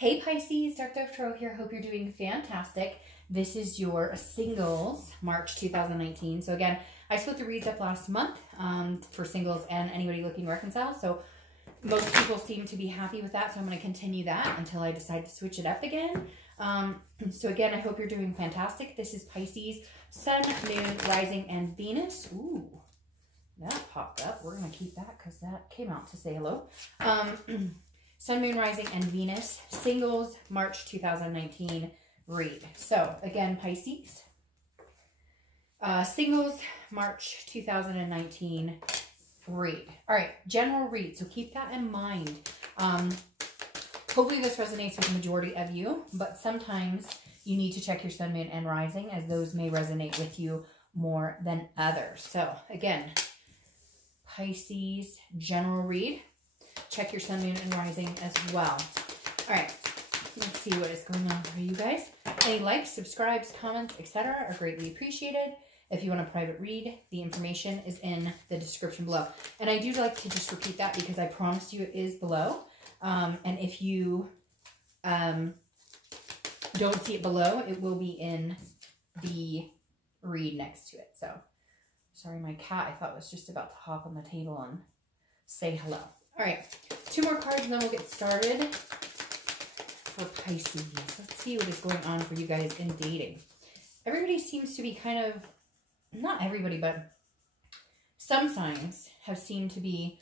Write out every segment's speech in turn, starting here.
Hey Pisces, Dark Dove Tarot here. Hope you're doing fantastic. This is your singles, March 2019. So again, I split the reads up last month for singles and anybody looking to reconcile. So most people seem to be happy with that. So I'm going to continue that until I decide to switch it up again. So again, I hope you're doing fantastic. This is Pisces, Sun, Moon, Rising, and Venus. Ooh, that popped up. We're going to keep that because that came out to say hello. Sun, Moon, Rising, and Venus, singles, March 2019 read. So, again, Pisces, singles, March 2019 read. All right, general read, so keep that in mind. Hopefully this resonates with the majority of you, but sometimes you need to check your Sun, Moon, and Rising, as those may resonate with you more than others. So, again, Pisces, general read. Check your Sun, Moon, and Rising as well. All right, let's see what is going on for you guys. Any likes, subscribes, comments, etc. are greatly appreciated. If you want a private read, the information is in the description below. And I do like to just repeat that because I promised you it is below. And if you don't see it below, it will be in the read next to it. So, sorry, my cat, I thought was just about to hop on the table and say hello. All right, 2 more cards and then we'll get started for Pisces. Let's see what is going on for you guys in dating. Everybody seems to be kind of, not everybody, but some signs have seemed to be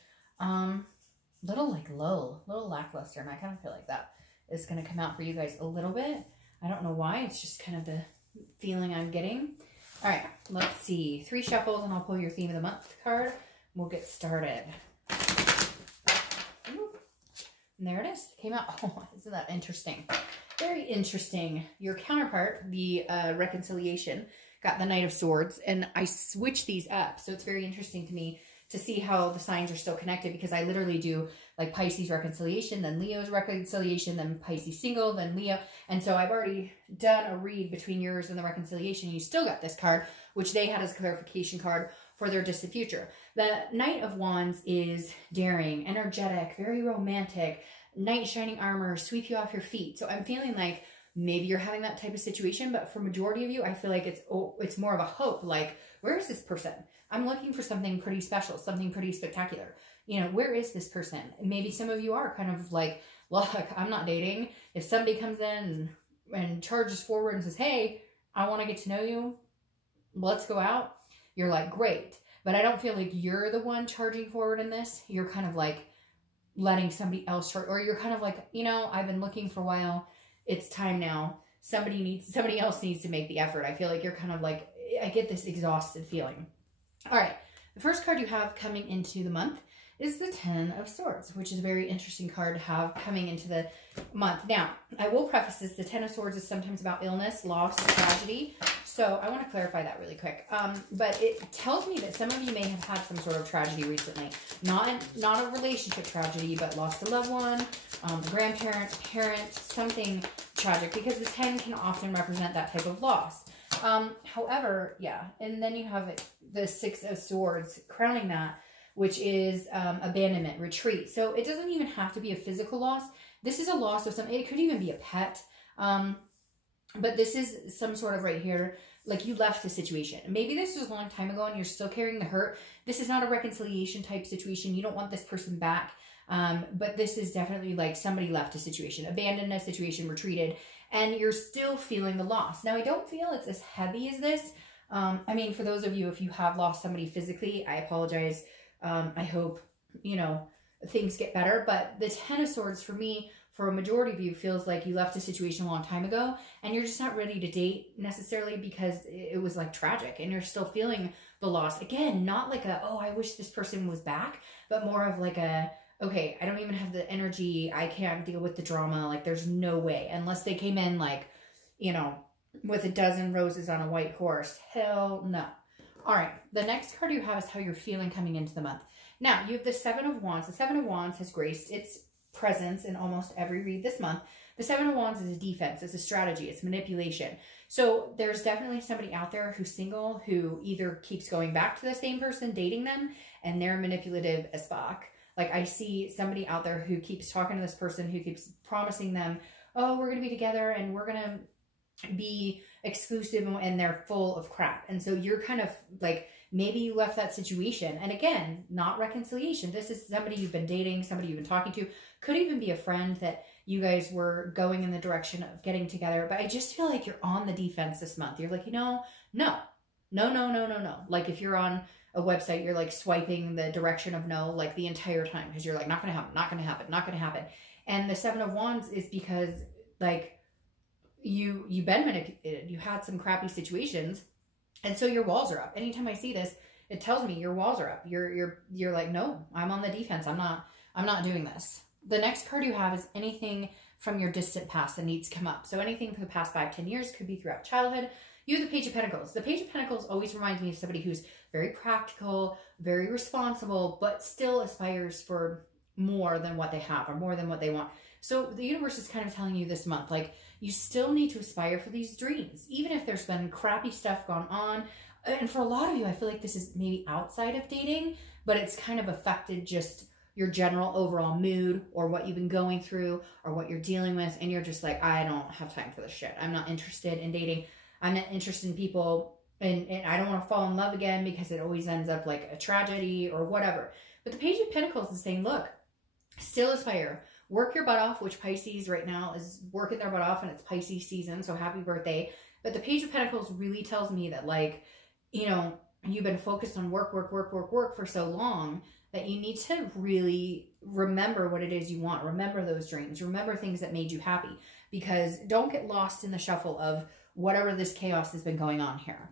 little like low, little lackluster. And I kind of feel like that is going to come out for you guys a little bit. I don't know why. It's just kind of the feeling I'm getting. All right, let's see. 3 shuffles and I'll pull your theme of the month card. We'll get started. And there it is. Came out. Oh, isn't that interesting? Very interesting. Your counterpart, the reconciliation, got the Knight of Swords. And I switched these up. So it's very interesting to me to see how the signs are still connected. Because I literally do like Pisces reconciliation, then Leo's reconciliation, then Pisces single, then Leo. And so I've already done a read between yours and the reconciliation. You still got this card, which they had as a clarification card for their distant future. The Knight of Wands is daring, energetic, very romantic, knight shining armor, sweep you off your feet. So I'm feeling like maybe you're having that type of situation, but for majority of you, I feel like it's more of a hope. Like, where is this person? I'm looking for something pretty special, something pretty spectacular. You know, where is this person? Maybe some of you are kind of like, look, I'm not dating. If somebody comes in and charges forward and says, hey, I want to get to know you, let's go out. You're like, great. But I don't feel like you're the one charging forward in this. You're kind of like letting somebody else charge, or you're kind of like, you know, I've been looking for a while. It's time now. Somebody else needs to make the effort. I feel like you're kind of like, I get this exhausted feeling. All right. The first card you have coming into the month is the 10 of Swords, which is a very interesting card to have coming into the month. Now, I will preface this. The 10 of Swords is sometimes about illness, loss, tragedy. So I want to clarify that really quick. But it tells me that some of you may have had some sort of tragedy recently. Not a relationship tragedy, but lost a loved one, a grandparent, parent, something tragic. Because the 10 can often represent that type of loss. However, yeah. And then you have the 6 of Swords crowning that, which is abandonment, retreat. So it doesn't even have to be a physical loss. This is a loss of something. It could even be a pet. But this is some sort of right here, like you left a situation. Maybe this was a long time ago and you're still carrying the hurt. This is not a reconciliation type situation. You don't want this person back. But this is definitely like somebody left a situation, abandoned a situation, retreated, and you're still feeling the loss. Now, I don't feel it's as heavy as this. I mean, for those of you, if you have lost somebody physically, I apologize. I hope, you know, things get better. But the 10 of Swords for me, for a majority of you, feels like you left a situation a long time ago and you're just not ready to date necessarily because it was like tragic and you're still feeling the loss. Again, not like a, oh, I wish this person was back, but more of like a, okay, I don't even have the energy. I can't deal with the drama. Like there's no way unless they came in like, you know, with a dozen roses on a white horse. Hell no. All right, the next card you have is how you're feeling coming into the month. Now, you have the 7 of Wands. The 7 of Wands has graced its presence in almost every read this month. The 7 of Wands is a defense, it's a strategy, it's manipulation. So there's definitely somebody out there who's single who either keeps going back to the same person, dating them, and they're manipulative as fuck. Like I see somebody out there who keeps talking to this person, who keeps promising them oh, we're going to be together and we're going to be exclusive, and they're full of crap. And so you're kind of like, maybe you left that situation. And again, not reconciliation. This is somebody you've been dating, somebody you've been talking to, could even be a friend that you guys were going in the direction of getting together. But I just feel like you're on the defense this month. You're like, you know, no. Like if you're on a website, you're like swiping the direction of no, like the entire time, because you're like, not going to happen, not going to happen, not going to happen. And the Seven of Wands is because like you've been manipulated. You had some crappy situations. And so your walls are up. Anytime I see this, it tells me your walls are up. You're like, no, I'm on the defense. I'm not doing this. The next card you have is anything from your distant past that needs to come up. So anything for the past 5-10 years, could be throughout childhood. You have the Page of Pentacles. The Page of Pentacles always reminds me of somebody who's very practical, very responsible, but still aspires for more than what they have or more than what they want. So the universe is kind of telling you this month, like, you still need to aspire for these dreams, even if there's been crappy stuff going on. And for a lot of you, I feel like this is maybe outside of dating, but it's kind of affected just your general overall mood or what you've been going through or what you're dealing with. And you're just like, I don't have time for this shit. I'm not interested in dating. I'm not interested in people. And I don't want to fall in love again because it always ends up like a tragedy or whatever. But the Page of Pentacles is saying, look, still aspire. Work your butt off, which Pisces right now is working their butt off, and it's Pisces season, so happy birthday. But the Page of Pentacles really tells me that, like, you know, you've been focused on work for so long that you need to really remember what it is you want. Remember those dreams. Remember things that made you happy. Because don't get lost in the shuffle of whatever this chaos has been going on here.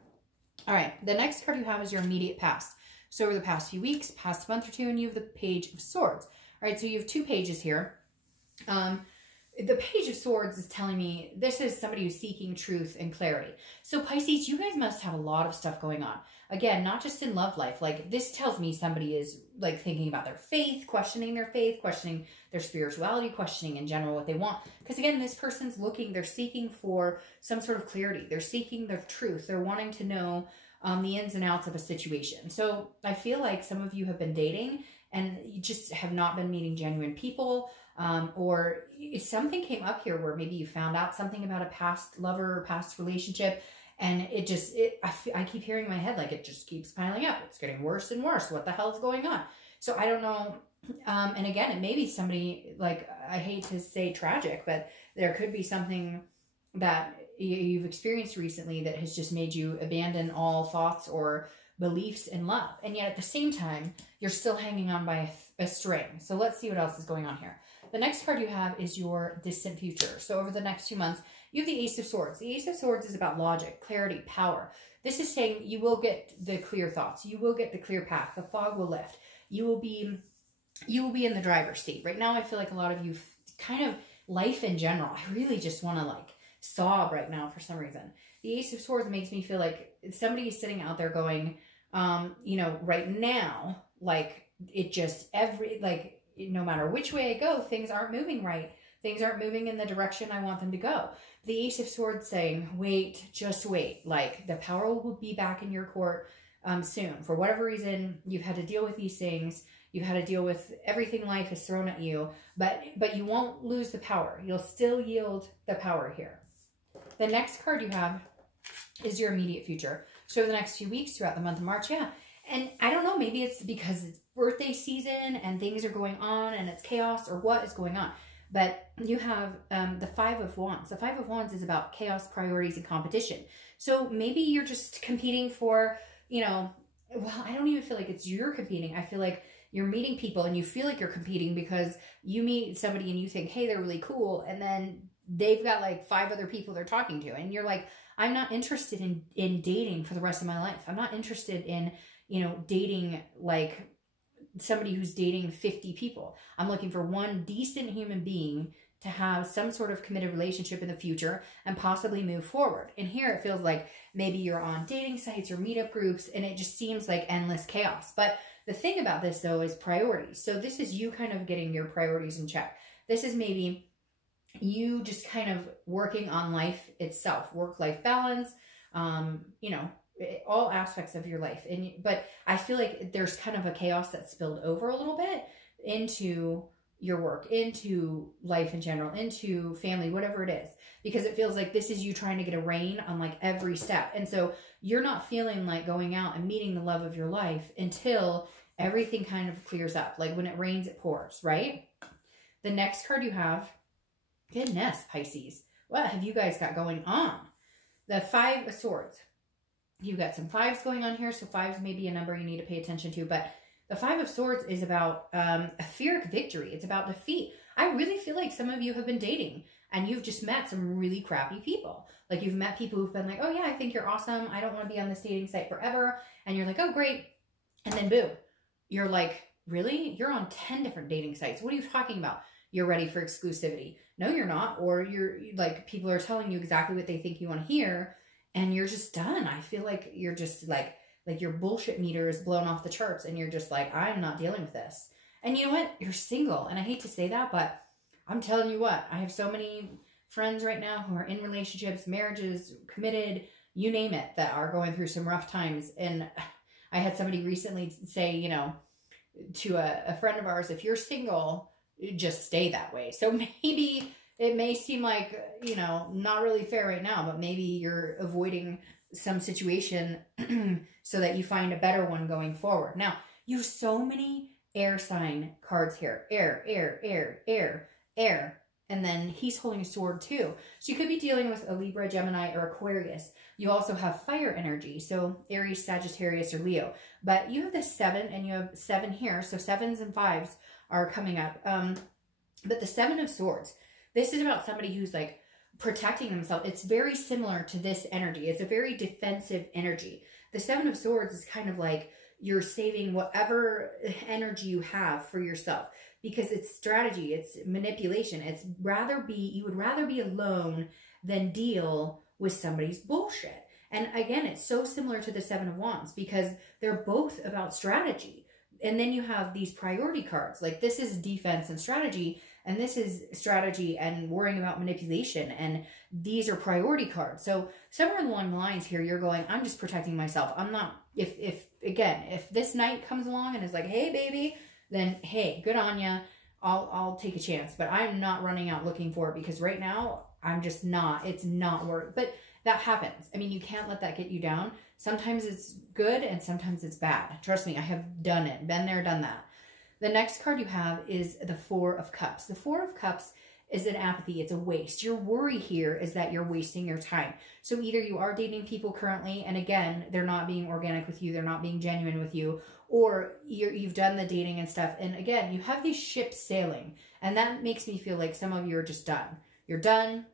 All right, the next card you have is your immediate past. So over the past few weeks, past month or two, and you have the Page of Swords. All right, so you have two pages here. The Page of Swords is telling me this is somebody who's seeking truth and clarity. So Pisces, you guys must have a lot of stuff going on. Again, not just in love life. Like, this tells me somebody is like thinking about their faith, questioning their spirituality, questioning in general what they want. Because again, this person's looking, they're seeking for some sort of clarity. They're seeking their truth. They're wanting to know the ins and outs of a situation. So I feel like some of you have been dating and you just have not been meeting genuine people. Or if something came up here where maybe you found out something about a past lover or past relationship, and I keep hearing in my head, like, it just keeps piling up. It's getting worse and worse. What the hell is going on? So I don't know. And again, it may be somebody, like, I hate to say tragic, but there could be something that you've experienced recently that has just made you abandon all thoughts or beliefs in love. And yet at the same time, you're still hanging on by a string. So let's see what else is going on here. The next card you have is your distant future. So over the next 2 months, you have the Ace of Swords. The Ace of Swords is about logic, clarity, power. This is saying you will get the clear thoughts. You will get the clear path. The fog will lift. You will be in the driver's seat. Right now, I feel like a lot of you kind of life in general. I really just want to like sob right now for some reason. The Ace of Swords makes me feel like somebody is sitting out there going, you know, right now, like it just no matter which way I go, things aren't moving right. Things aren't moving in the direction I want them to go. The Ace of Swords saying, wait, just wait. Like, the power will be back in your court soon. For whatever reason, you've had to deal with these things. You've had to deal with everything life has thrown at you. But you won't lose the power. You'll still yield the power here. The next card you have is your immediate future. So the next few weeks throughout the month of March, yeah. And I don't know, maybe it's because it's birthday season and things are going on and it's chaos or what is going on. But you have the Five of Wands. The Five of Wands is about chaos, priorities, and competition. So maybe you're just competing for, you know, well, I don't even feel like it's you're competing. I feel like you're meeting people and you feel like you're competing because you meet somebody and you think, hey, they're really cool. And then they've got like 5 other people they're talking to. And you're like, I'm not interested in dating for the rest of my life. I'm not interested in, you know, dating like somebody who's dating 50 people. I'm looking for one decent human being to have some sort of committed relationship in the future and possibly move forward. And here it feels like maybe you're on dating sites or meetup groups and it just seems like endless chaos. But the thing about this though is priorities. So this is you kind of getting your priorities in check. This is maybe you just kind of working on life itself, work-life balance, you know, all aspects of your life. But I feel like there's kind of a chaos that spilled over a little bit into your work, into life in general, into family, whatever it is, because it feels like this is you trying to get a rein on like every step. And so you're not feeling like going out and meeting the love of your life until everything kind of clears up. Like when it rains, it pours, right? The next card you have, goodness, Pisces, what have you guys got going on? The Five of Swords. You've got some fives going on here. So fives may be a number you need to pay attention to, but the Five of Swords is about a Pyrrhic victory. It's about defeat. I really feel like some of you have been dating and you've just met some really crappy people. Like you've met people who've been like, oh yeah, I think you're awesome. I don't want to be on this dating site forever. And you're like, oh great. And then boom, you're like, really? You're on 10 different dating sites. What are you talking about? You're ready for exclusivity. No, you're not. Or you're like, people are telling you exactly what they think you want to hear. And you're just done. I feel like you're just like your bullshit meter is blown off the charts and you're just like, I'm not dealing with this. And you know what? You're single. And I hate to say that, but I'm telling you what, I have so many friends right now who are in relationships, marriages, committed, you name it, that are going through some rough times. And I had somebody recently say, you know, to a friend of ours, if you're single, just stay that way. So maybe it may seem like, you know, not really fair right now, but maybe you're avoiding some situation so that you find a better one going forward. Now, you have so many air sign cards here. Air, air, air, air, air. And then he's holding a sword too. So you could be dealing with a Libra, Gemini, or Aquarius. You also have fire energy. So Aries, Sagittarius, or Leo. But you have the 7 and you have 7 here. So 7s and 5s are coming up. But the 7 of Swords, this is about somebody who's like protecting themselves. It's very similar to this energy. It's a very defensive energy. The 7 of Swords is kind of like you're saving whatever energy you have for yourself, because it's strategy, it's manipulation. You would rather be alone than deal with somebody's bullshit. And again, it's so similar to the 7 of Wands because they're both about strategy. And then you have these priority cards. Like this is defense and strategy, and this is strategy and worrying about manipulation. And these are priority cards. So somewhere along the lines here, you're going, I'm just protecting myself. I'm not, if this knight comes along and is like, hey baby, then hey, good on ya. I'll take a chance, but I'm not running out looking for it because right now I'm just not, it's not worth, but that happens. I mean, you can't let that get you down. Sometimes it's good and sometimes it's bad. Trust me, I have done it, been there, done that. The next card you have is the 4 of Cups. The 4 of Cups is an apathy. It's a waste. Your worry here is that you're wasting your time. So either you are dating people currently, and again, they're not being organic with you, they're not being genuine with you, or you've done the dating and stuff. And again, you have these ships sailing, and that makes me feel like some of you are just done. You're done.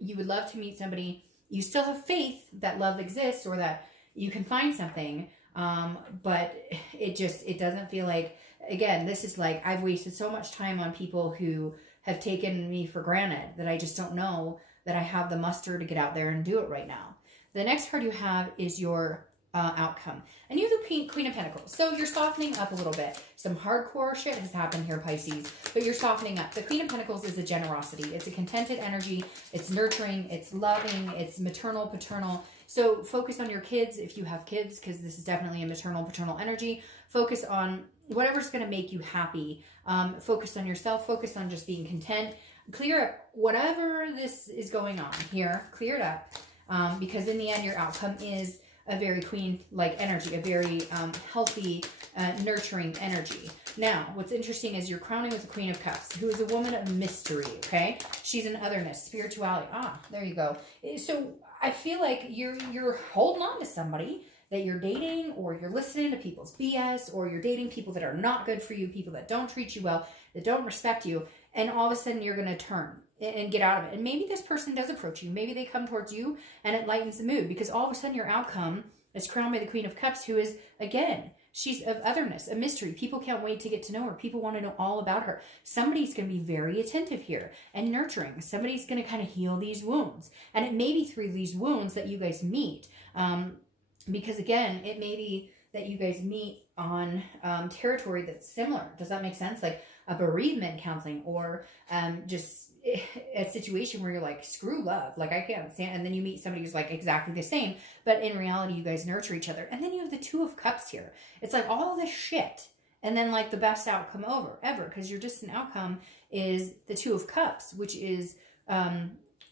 You would love to meet somebody. You still have faith that love exists or that you can find something. But it doesn't feel like, again, this is like, I've wasted so much time on people who have taken me for granted that I just don't know that I have the muster to get out there and do it right now. The next card you have is your outcome. And you have the Queen of Pentacles. So you're softening up a little bit. Some hardcore shit has happened here, Pisces, but you're softening up. The Queen of Pentacles is a generosity. It's a contented energy. It's nurturing. It's loving. It's maternal, paternal. So focus on your kids if you have kids, because this is definitely a maternal, paternal energy. Focus on whatever's going to make you happy. Focus on yourself. Focus on just being content. Clear up whatever this is going on here. Clear it up, because in the end, your outcome is a very queen-like energy, a very healthy, nurturing energy. Now, what's interesting is you're crowning with the Queen of Cups, who is a woman of mystery, okay? She's an otherness, spirituality. Ah, there you go. So I feel like you're holding on to somebody that you're dating, or you're listening to people's BS, or you're dating people that are not good for you, people that don't treat you well, that don't respect you, and all of a sudden you're going to turn and get out of it. And maybe this person does approach you. Maybe they come towards you and it lightens the mood, because all of a sudden your outcome is crowned by the Queen of Cups, who is, again, she's of otherness, a mystery. People can't wait to get to know her. People want to know all about her. Somebody's going to be very attentive here and nurturing. Somebody's going to kind of heal these wounds. And it may be through these wounds that you guys meet. Because again, it may be that you guys meet on territory that's similar. Does that make sense? Like a bereavement counseling, or just a situation where you're like, screw love, like I can't stand, and then you meet somebody who's like exactly the same, but in reality you guys nurture each other. And then you have the 2 of Cups here. It's like all this shit, And then like the best outcome ever, because your distant outcome is the Two of Cups, which is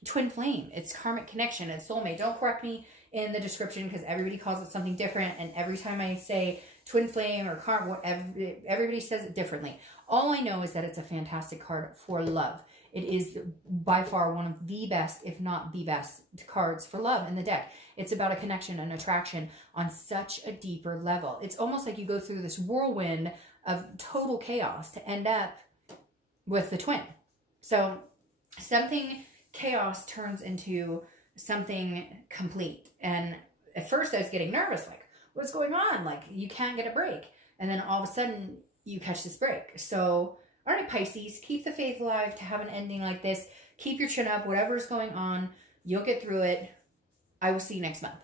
twin flame. It's karmic connection. It's soulmate. Don't correct me in the description because everybody calls it something different. And every time I say twin flame or karma, whatever, everybody says it differently. All I know is that it's a fantastic card for love. It is by far one of the best, if not the best, cards for love in the deck. It's about a connection, an attraction on such a deeper level. It's almost like you go through this whirlwind of total chaos to end up with the twin. So something chaos turns into something complete. And at first I was getting nervous, like, what's going on? Like, you can't get a break. And then all of a sudden you catch this break. So, all right, Pisces, keep the faith alive to have an ending like this. Keep your chin up, whatever's going on. You'll get through it. I will see you next month.